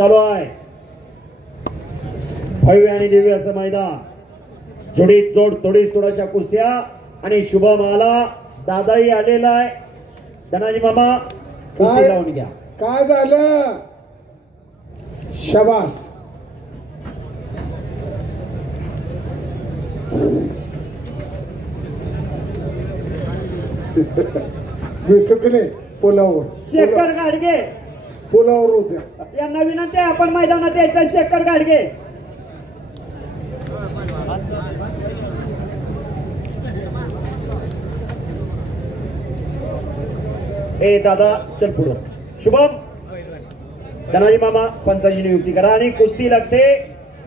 चालू आहे भव्य आणि दिव्य असं मैदान, जोडीत जोड तोडीस तोडाच्या कुस्त्या आणि शुभम आला, दादाही आलेला आहे. धनाजी मामा कुस्ती लावून घ्या. काय झालं? शाबास. मी चुकले पुलावर. शेखर गाडगे पुलावर होत्या यांना विनंती आहे आपण मैदानात यायचं. शेखर गाडगे ए दादा चल पुढं. शुभम धनाजी मामा पंचाची नियुक्ती करा आणि कुस्ती लागते.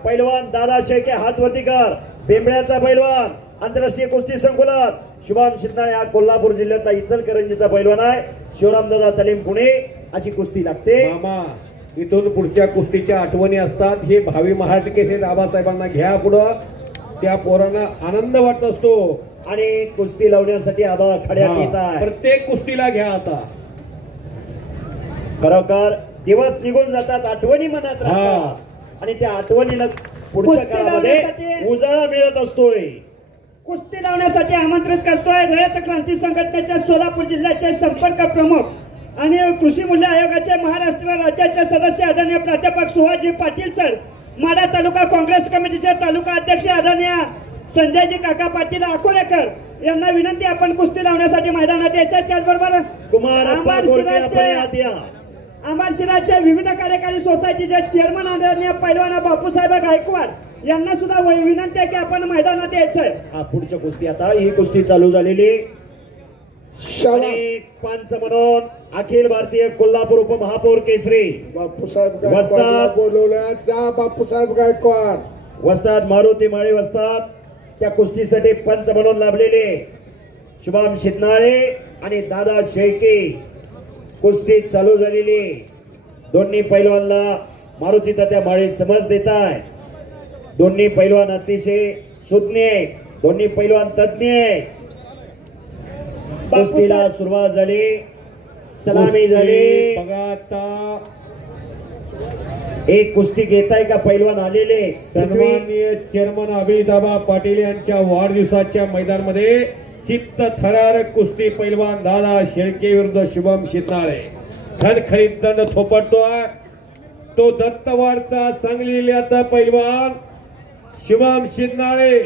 पैलवान दादा शेळके हात वरती कर. बेंबळ्याचा पैलवान आंतरराष्ट्रीय कुस्ती संकुलात शुभम शिरनाळे हा कोल्हापूर जिल्ह्यातला इचलकरंजीचा पैलवान आहे. शिवरामदादा तालीम पुणे अशी कुस्ती लागते. मामा इथून पुढच्या कुस्तीच्या आठवणी असतात. हे भावी महाराष्ट्र आबासाहेबांना घ्या पुढं. त्या पोरांना आनंद वाटत असतो आणि कुस्ती लावण्यासाठी आबा खड्यात येत आहे. प्रत्येक कुस्तीला घ्या. आता खरोखर दिवस निघून जातात, आठवणी मनात राहतात आणि त्या आठवणीला पुढच्या काळामध्ये उजाळा मिळत असतोय. कुस्ती लावण्यासाठी आमंत्रित करतोय रयत क्रांती संघटनेच्या सोलापूर जिल्ह्याचे संपर्क प्रमुख आणि कृषी मूल्य आयोगाचे महाराष्ट्र राज्याचे सदस्य आदरणीय प्राध्यापक सुहाजी पाटील सर, माढा तालुका काँग्रेस कमिटीचे तालुका अध्यक्ष आदरणीय संजयजी काका पाटील अकोलेकर यांना विनंती आपण कुस्ती लावण्यासाठी मैदानात यायचं. त्याचबरोबर आंबार शिराच्या विविध कार्यकारी सोसायटीचे चेअरमन आदरणीय पैलवान बापूसाहेब गायकवाड यांना सुद्धा विनंती आहे की आपण मैदानात यायचंय. पुढच्या कुस्ती आता ही कुस्ती चालू झालेली. पंच म्हणून अखिल भारतीय कोल्हापूर उपमहापौर केसरी बापूसाहेब गायकवाड बोलवल्या. जा बापूसाहेब गायकवाड. वस्ताद मारुती माळी वस्ताद त्या कुस्तीसाठी पंच म्हणून लाभलेले शुभम शिरनाळे आणि दादा शेळके. कुस्ती चालू झालेली. दोन्ही पैलवानला मारुती तात्या माळी समज देत आहे. दोन्ही पैलवान अतिशय सुज्ञ, दोन्ही पैलवान तज्ञ. कुस्तीला सुरुवात झाली, सलामी झाली. बघा आता एक कुस्ती घेताय का पैलवान आलेले सन्माननीय चेअरमन अभिताबा पाटील यांच्या वाढदिवसाच्या मैदानामध्ये चित्त थरारक कुस्ती पैलवान दादा शेळके विरुद्ध शुभम शिरनाळे. खणखणीत दंड थोपटतोय तो दत्तवाडचा सांगली जिल्ह्याचा पैलवान शुभम शिरनाळे.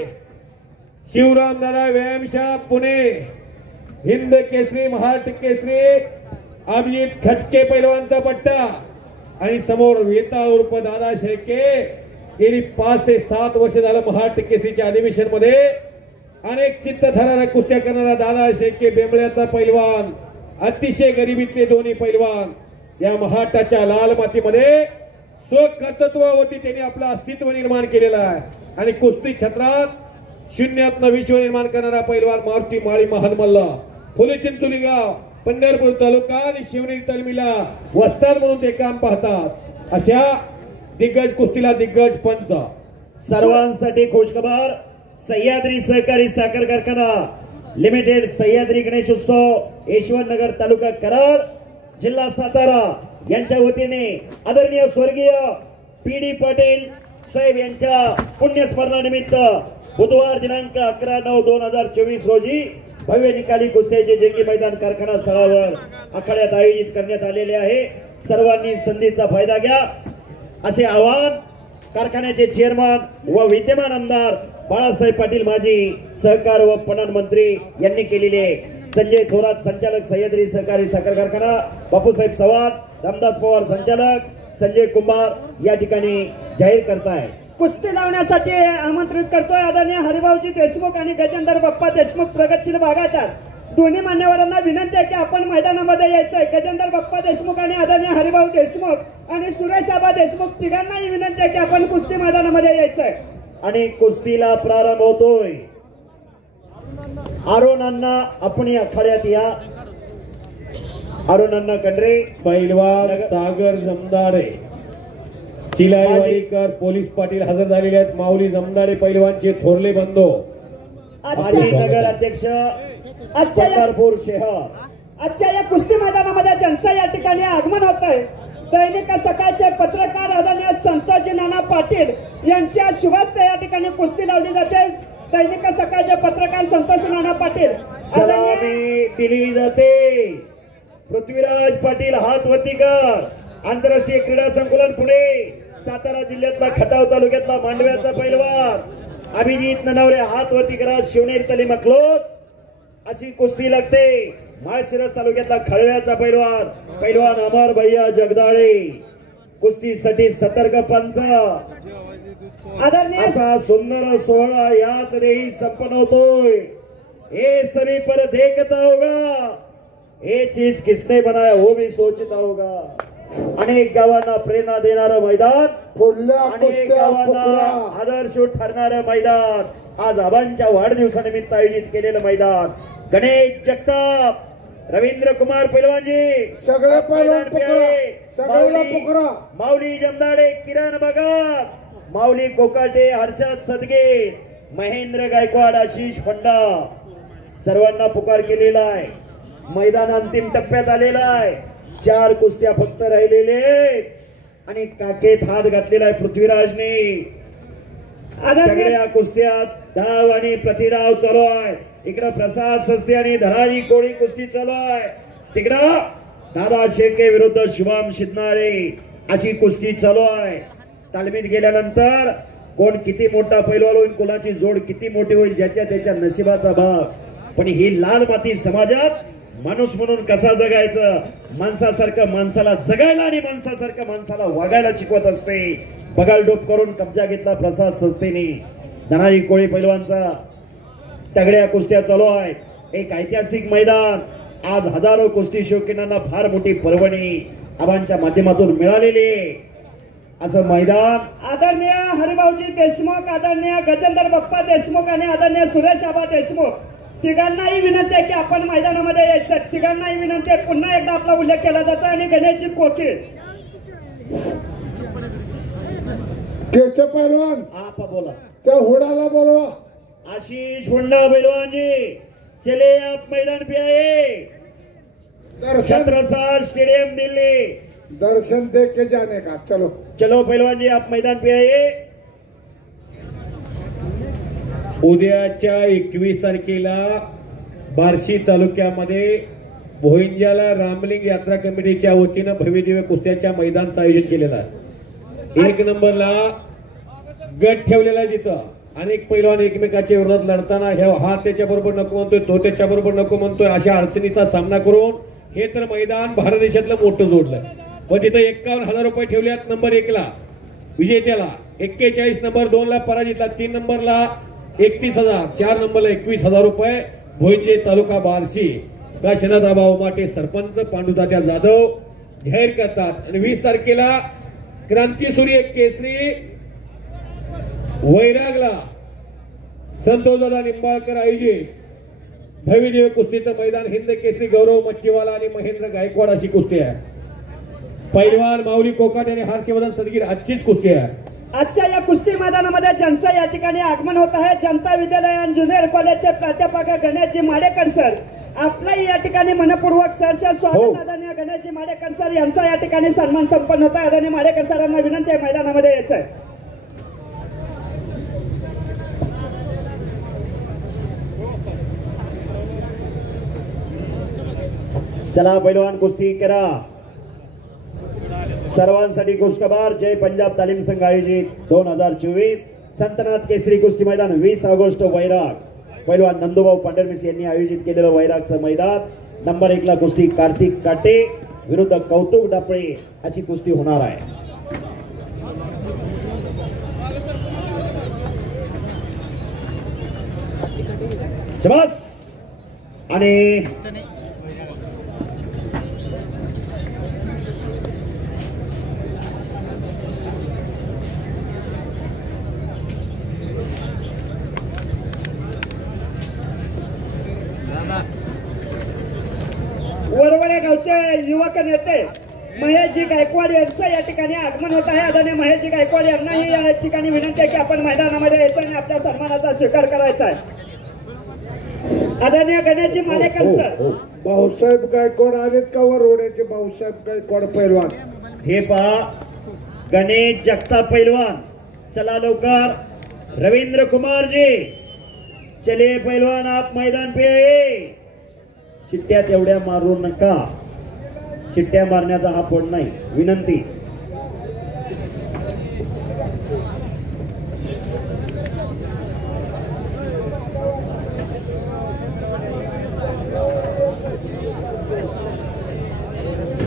शिवराम दादा व्यायामशाळा पुणे हिंद केसरी महाराष्ट्र केसरी अभिजित खटके पैलवानचा पट्टा आणि समोर वेता उर्फ दादा शेळके. गेली 5 ते 7 वर्ष झालं महाराष्ट्र केसरीच्या अधिवेशन मध्ये अनेक चित्तथरारक कुस्त्या करणारा दादा शेळके बेंबळ्याचा पैलवान. अतिशय गरिबीतले दोन्ही पैलवान या महाराष्ट्राच्या लाल मातीमध्ये स्वकर्तृत्वावरती त्यांनी आपलं अस्तित्व निर्माण केलेलं आहे आणि कुस्ती क्षेत्रात शून्यातनं विश्व निर्माण करणारा पैलवान मारुती माळी महानमल्ला. फुले चिंचोली गाव पंढरपूर तालुका आणि शिवनेरी तालमीला वस्ताद म्हणून ते काम पाहतात. अशा दिग्गज कुस्तीला दिग्गज पंच. सर्वांसाठी खुशखबर. सह्याद्री सहकारी साखर कारखाना लिमिटेड सह्याद्री गणेशोत्सव यशवंतनगर तालुका कराड जिल्हा सातारा यांच्या वतीने आदरणीय स्वर्गीय पी.डी. पाटील साहेब यांच्या पुण्यस्मरणानिमित्त बुधवार दिनांक 11/9/2024 रोजी भव्य निकाली कुस्त्याचे जंगी मैदान कारखाना स्थळावर आखाड्यात आयोजित करण्यात आलेले आहे. सर्वांनी संधीचा फायदा घ्या असे आवाहन कारखान्याचे चेअरमन व विद्यमान आमदार बाळासाहेब पाटील माजी सहकार व पणन मंत्री यांनी केलेले आहे. संजय थोरात संचालक सह्याद्री सहकारी साखर कारखाना, बापूसाहेब चव्हाण, रामदास पवार संचालक, संजय कुंभार या ठिकाणी जाहीर करताय. कुस्ती लावण्यासाठी आमंत्रित करतोय आदरणीय हरिभाऊजी देशमुख आणि गजेंद्र बाप्पा देशमुख प्रगतशील बागायतदार. दोन्ही मान्यवरांना विनंती आहे की आपण मैदानामध्ये यायचंय. गजेंद्र बाप्पा देशमुख आणि आदरणीय हरिभाऊ देशमुख आणि सुरेश आबा देशमुख तिघांनाही विनंती आहे की आपण कुस्ती मैदानामध्ये यायचंय. आणि कुस्तीला प्रारंभ होतोय. अरुणांना आपण आखाड्यात या. अरुणांना कंड्रे पैलवान सागर जमदारे चिलाईवाडीकर पोलीस पाटील हजर झालेले आहेत. माऊली जमदारे पैलवानचे थोरले बंधू माजी नगर अध्यक्ष पंढरपूर शहर. आजच्या या कुस्ती मैदानामध्ये ज्यांचं या ठिकाणी आगमन होत आहे दैनिक सकाळचे पत्रकार संतोषजी नाना पाटील यांच्या शुभस्ते या ठिकाणी कुस्ती लावली जाते. दैनिक सकाळचे पत्रकार संतोष नाना पाटील सलामी दिली जाते. पृथ्वीराज पाटील हात वरती कर. आंतरराष्ट्रीय क्रीडा संकुलन पुणे सातारा जिल्ह्यातला खटाव तालुक्यातला मांडव्याचा पैलवान अभिजित ननावरे हात वरती करा. शिवनेरी तालीम अकलोज अशी कुस्ती लागते. माळशिरस तालुक्यातला खळव्याचा पैलवान अमर भैया जगदाळे कुस्तीसाठी सतर्क पंच. आदरणीय असा सुंदर सोहळा याच रेही संपन्न होतोय. हे सभी पर देखता होगा, हे चीज किसने बनाया वो भी सोचता होगा. अनेक गावांना प्रेरणा देणारं मैदान, पुढल्या अनेक कुस्त्या गावांना पुकरा. आदर्श ठरणारं मैदान, आज आबांच्या वाढदिवसानिमित्त आयोजित केलेलं मैदान. गणेश जगताप, रवींद्र कुमार पैलवानजी सगळे पैलवान पुकरा, सगळ्याला पुकरा. माऊली जमदाडे, किरण भगत, माऊली कोकाटे, हर्षद सदगे, महेंद्र गायकवाड, आशिष फंडा सर्वांना पुकार केलेला आहे. मैदान अंतिम टप्प्यात आलेला आहे. 4 कुस्त्या फक्त राहिलेले आणि काकेत हात घातलेला आहे पृथ्वीराजने. सगळ्या कुस्त्यात धाव आणि प्रतिडाव चालू आहे. इकडं प्रसाद सस्ते आणि धरारी कोळी कुस्ती चालू आहे. तिकडं दादा शेळके विरुद्ध शुभम शिंदे अशी कुस्ती चालू आहे. तालमीत गेल्यानंतर कोण किती मोठा पैलवान होईल, कोणाची जोड किती मोठी होईल, ज्याच्या त्याच्या नशिबाचा भाग. पण ही लाल माती समाजात माणूस म्हणून कसा जगायचं, माणसासारखं माणसाला जगायला आणि माणसासारखं माणसाला वागायला शिकवत असते. बगालडोप करून कब्जा घेतला प्रसाद सस्तेने. धनाजी कोळी पैलवानचा तगड्या कुस्त्या चालू आहेत. एक ऐतिहासिक मैदान, आज हजारो कुस्ती शौकीनांना फार मोठी पर्वणी आबांच्या माध्यमातून मिळालेली असं मैदान. आदरणीय हरिभाऊजी देशमुख, आदरणीय गजेंद्र बाप्पा देशमुख आणि आदरणीय सुरेश आबा देशमुख तिघांनाही विनंती आहे की आपण मैदानामध्ये यायचं. तिघांनाही विनंती आहे, पुन्हा एकदा आपला उल्लेख केला जातो. आणि गणेशजी कोकीळ, केचे पैलवान आपा बोला, त्या हुडाला बोलवा. आशीष हुंडा पैलवान जी चले आप मैदान पे आए. दर्शन छत्रसाल स्टेडियम दिल्ली. दर्शन देख के जाने का. चलो चलो पैलवान जी आप मैदान पे आए. उद्याच्या 21 तारखेला बार्शी तालुक्यामध्ये भोईंजाला रामलिंग यात्रा कमिटीच्या वतीनं भव्यदिव्य कुस्त्याच्या मैदानाचं आयोजन केलेलं आहे. 1 नंबरला गट ठेवलेला आहे. तिथं अनेक पैलवान एकमेकाच्या विरोधात लढताना हा त्याच्या बरोबर नको म्हणतोय, तो त्याच्या बरोबर नको म्हणतोय, अशा अडचणीचा सामना करून हे तर मैदान भारत देशातलं मोठं जोडलं. पण तिथं 51,000 रुपये ठेवल्यात. नंबर 1 ला विजेत्याला 41, नंबर 2 ला पराजितला, 3 नंबरला 31,000, 4 नंबरला 21,000 रुपये. भोईंजे तालुका बार्शी काशीनाथाबा उमाटे सरपंच पांडुतात्या जाधव जाहीर करतात. आणि 20 तारखेला क्रांतीसूर्य केसरी वैरागला संतोषदादा निंबाळकर आयोजित भव्यदिव्य कुस्तीचं मैदान. हिंद केसरी गौरव मच्छीवाला आणि महेंद्र गायकवाड अशी कुस्ती आहे. पैलवान माऊली कोकाटे आणि हर्षवर्धन सदगीर आजचीच कुस्ती आहे. आजच्या या कुस्ती मैदानामध्ये ज्यांचं या ठिकाणी आगमन होत आहे, जनता विद्यालय आणि ज्युनियर कॉलेजचे प्राध्यापक गणेशजी माडेकर सर, आपलाही या ठिकाणी मनपूर्वक सरच्या स्वागत. आदरणीय गणेशजी माडेकर सर यांचा या ठिकाणी सन्मान संपन्न होता. आदरणीय माडेकर सरांना विनंती आहे मैदानामध्ये यायचं आहे. चला पैलवान कुस्ती करा. सर्वांसाठी खुशखबर. जय पंजाब तालीम संघ आयोजित 2024 संतनाथ केसरी कुस्ती मैदान 20 ऑगस्ट वैराग. पैलवान नंदूभाऊ पांढरमिस यांनी आयोजित केलेलं वैरागचं मैदान. नंबर 1 ला कुस्ती कार्तिक काटे विरुद्ध कौतुक डापळे अशी कुस्ती होणार आहे. शाबास. आणि वरवड्या गावचे युवक नेते महेशजी गायकवाड यांचं या ठिकाणी आगमन होत आहे. आदरणीय महेशजी गायकवाड यांनाही या ठिकाणी विनंती आहे की आपण मैदानामध्ये यायचं आणि आपल्या सन्मानाचा स्वीकार करायचा आहे. आदरणीय गणेशजी माडेकर सर, भाऊसाहेब गायकवाड आलेत का? वरवड्याचे भाऊसाहेब गायकवाड पैलवान हे पहा, गणेश जगताप पहलवान, चला लवकर। रविंद्र कुमार जी, चलिए पहलवान आप मैदान पे आए। शिट्ट्या तेवढ्या मारू नका, शिट्ट्या मारण्याचा हा पोट नाही, विनंती।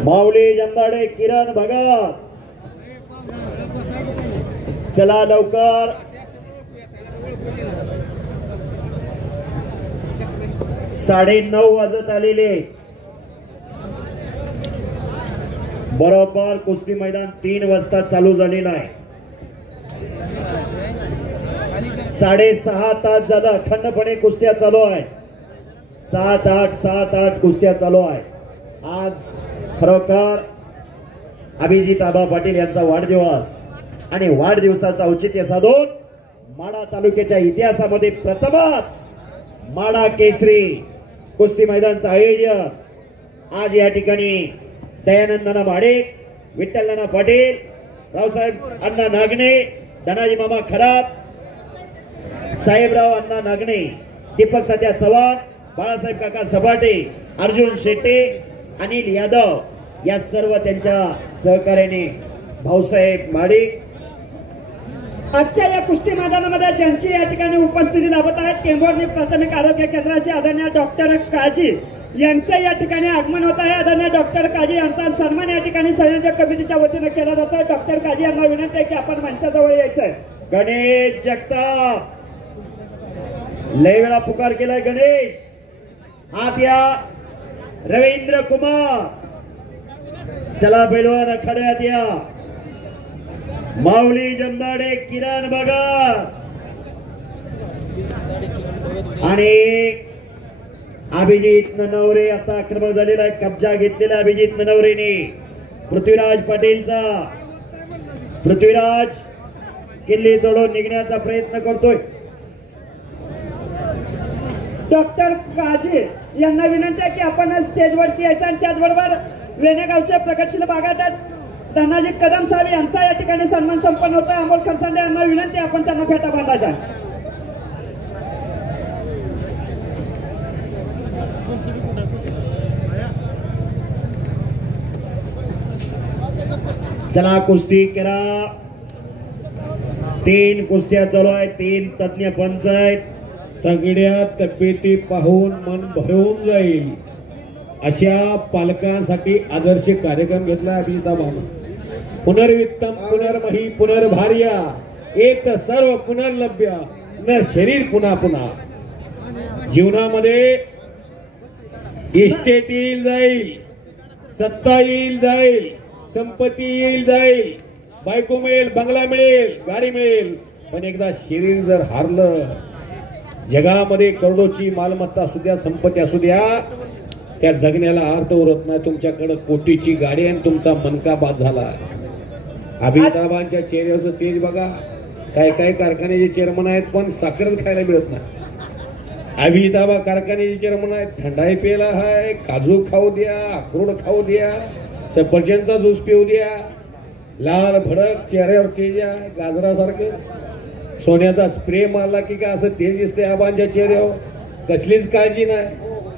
माऊली जमदाडे, किरण भगत, चला लवकर। साडे 9 वाजत आलेले, बरोबर कुस्ती मैदान 3 वाजता चालू झालेलं आहे। 6.5 तास झाला अखंडपणे कुस्त्या चालू आहे। 7-8 कुस्त्या चालू आहे। आज खरोखर अभिजित आबा पाटील यांचा वाढदिवस आणि वाढदिवसाचं औचित्य साधून माढा तालुक्याच्या इतिहासामध्ये प्रथमच माढा केसरी कुस्ती मैदानचं आयोजन आज या ठिकाणी दयानंद नाना भाडे, विठ्ठल नाना पाटील, रावसाहेब अण्णा नागणे, धनाजी मामा खरात, साहेबराव अण्णा नागणे, दीपक तात्या चव्हाण, बाळासाहेब काका सपाटे, अर्जुन शेट्टे, अनिल यादव या सर्व त्यांच्या सहकार्याने भाऊसाहेब माडिक आजच्या या कुस्ती मैदानामध्ये ज्यांची या ठिकाणी उपस्थिती लाभत आहेत, टेंभुर्णी प्राथमिक आरोग्य केंद्राचे आदरणीय डॉक्टर काजी यांचं या ठिकाणी आगमन होत आहे। आदरणीय डॉक्टर काजी यांचा सन्मान या ठिकाणी संयोजक कमिटीच्या वतीने केला जातो। डॉक्टर काजी यांना विनंती आहे की आपण मंचाजवळ यायचं आहे। गणेश जगताप, लय वेळा पुकार केलाय गणेश, आत या। रवींद्र कुमार, चला पैलवान अखाड्यात या। माऊली जमदाडे, किरण भगत आणि अभिजित ननवरे आता आक्रमक झालेला आहे। कब्जा घेतलेला अभिजित ननवरेने पृथ्वीराज पाटीलचा। पृथ्वीराज किल्ली तोडून निघण्याचा प्रयत्न करतोय। डॉक्टर काजी यांना विनंती आहे की आपण स्टेजवरती यायचं आणि त्याचबरोबर वेणेगावचे प्रगतशील बागायतदार धनाजी कदम साहेब यांचा या ठिकाणी सन्मान संपन्न होता। अमोल खरसांडे यांना विनंती आपण त्यांना फेटा बांधायचा। चला कुस्ती करा। 3 कुस्त्या चालू आहेत, 3 तज्ञ पंच आहेत। तगड्या तब्येती पाहून मन भरून जाईल अशा पालकांसाठी आदर्श कार्यक्रम घेतला अभिजिताबाबा। पुनर्वित्तम पुनर्मही पुनर्भार्या एक सर्व पुनर्लभ्य न शरीर पुन्हा पुन्हा। जीवनामध्ये इस्टेट येईल जाईल, सत्ता येईल जाईल, संपत्ती येईल जाईल, बायको मिळेल, बंगला मिळेल, गाडी मिळेल, पण एकदा शरीर जर हारलं, जगामध्ये करोडोची मालमत्ता असू द्या, संपत्ती असू द्या, त्या जगण्याला अर्थ उरत नाही। तुमच्याकडे कोटीची गाडी आणि तुमचा मनका बाद झाला। अभिताबांच्या चेहऱ्याचं तेज बघा। काय काय कारखान्याचे चेअरमन आहेत पण साखरच खायला मिळत नाही। अभिताबा कारखान्याचे चेअरमन आहेत, थंडाई प्यायला आहे, काजू खाऊ द्या, अक्रोड खाऊ द्या, सफरचंदचा ज्यूस पिऊ द्या, लाल भडक चेहऱ्यावर तेज आहे, गाजरासारखं। सोन्याचा स्प्रे मारला की काय असं तेज दिसते आबांच्या चेहऱ्यावर, कसलीच काळजी नाही,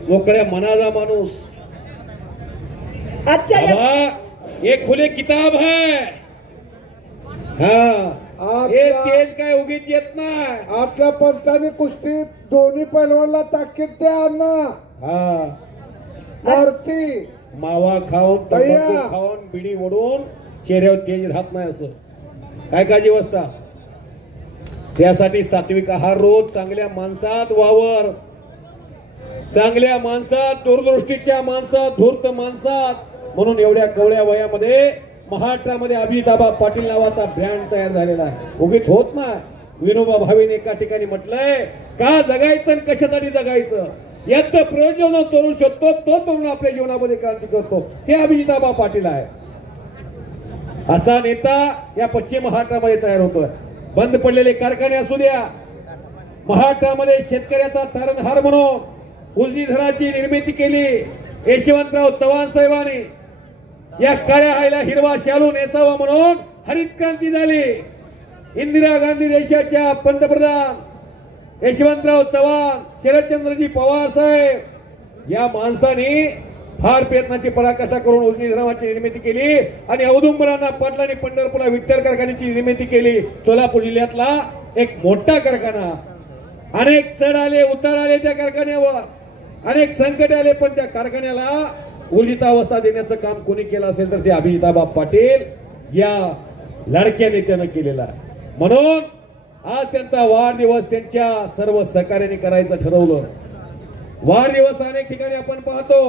मोकळ्या मनाचा माणूस। ये खुले किताब है, हाँ ये तेज काय उगीच येत नाही। आतल्या पंचाने कुस्ती दोन्ही पैलवानला ताकीद द्या अण्णा। हा वरती मावा खाऊन, तंबाखू खाऊन, बिडी ओढून चेहऱ्यावर तेज राहत नाही, असं काय काळजी बसता। त्यासाठी सात्विक आहार रोज, चांगल्या माणसात वावर, चांगल्या माणसात, दूरदृष्टीच्या माणसात, धूर्त माणसात। म्हणून एवढ्या कवळ्या वयामध्ये महाराष्ट्रामध्ये अभिजिताबा पाटील नावाचा ब्रँड तयार झालेला आहे, उगीच होत ना। विनोबा भावेने एका ठिकाणी म्हटलंय, का जगायचं आणि कशासाठी जगायचं याचं प्रयोजन तरुण शोधतो, तो तरुण आपल्या जीवनामध्ये क्रांती करतो, ते अभिजिताबा पाटील आहे। असा नेता या पश्चिम महाराष्ट्रामध्ये तयार होतोय। बंद पडलेले कारखाने असू द्या, महाराष्ट्रामध्ये शेतकऱ्याचा तारणहार म्हणून उजनी धराची निर्मिती केली यशवंतराव चव्हाण साहेबांनी। या काळ्या हायला हिरवा शालू नेसावा म्हणून हरित क्रांती झाली. इंदिरा गांधी देशाच्या पंतप्रधान, यशवंतराव चव्हाण, शरदचंद्रजी पवार साहेब या माणसाने फार प्रयत्नाची पराकाष्ठा करून उजनी धर्माची निर्मिती केली आणि औदुंबरांना पाटलांनी पंढरपूरला विठ्ठल कारखान्याची निर्मिती केली. सोलापूर जिल्ह्यातला एक मोठा कारखाना. अनेक चढ आले उतार आले त्या कारखान्यावर, अनेक संकट आले, पण त्या कारखान्याला ऊर्जितावस्था देण्याचं काम कोणी केलं असेल तर ते अभिजिताबा पाटील या लाडक्या नेत्यानं केलेला आहे. म्हणून आज त्यांचा वाढदिवस त्यांच्या सर्व सहकार्याने करायचं ठरवलं. वाढदिवस अनेक ठिकाणी आपण पाहतो,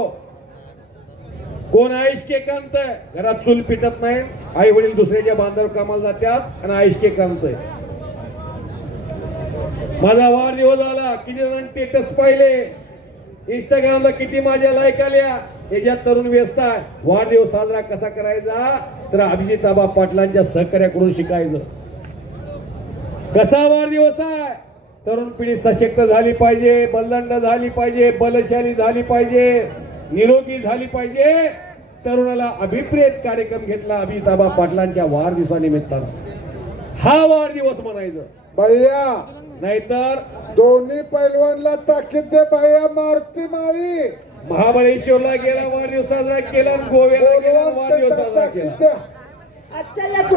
कोण आयुष केक आणतंय, घरात चूल पिटत नाही, आई वडील दुसऱ्याच्या बांधावर कामाला जातात आणि आयुष केक आणतंय. माझा वाढदिवस आला, किती जणांनी स्टेटस पाहिले, इंस्टाग्रामला किती माझ्या लाईक आल्या, याच्यात तरुण व्यस्त आहे. वाढदिवस साजरा कसा करायचा तर अभिजिताबा पाटलांच्या सहकार्याकडून शिकायचं. कसा वाढदिवस आहे, तरुण पिढी सशक्त झाली पाहिजे, बलदंड झाली पाहिजे, बलशाली झाली पाहिजे, निरोगी झाली पाहिजे. तरुणाला अभिप्रेत कार्यक्रम घेतला अभिजिताबा पाटलांच्या वाढदिवसानिमित्तानं. हा वाढदिवस म्हणायचं भैया, नाहीतर दोन्ही पैलवानला ताकीद दे भैया. मारुती माळी महाबळेश्वरला गेला वाढदिवस साजरा केला, गोव्याला गेला वाढदिवस साजरा केला. आजच्या या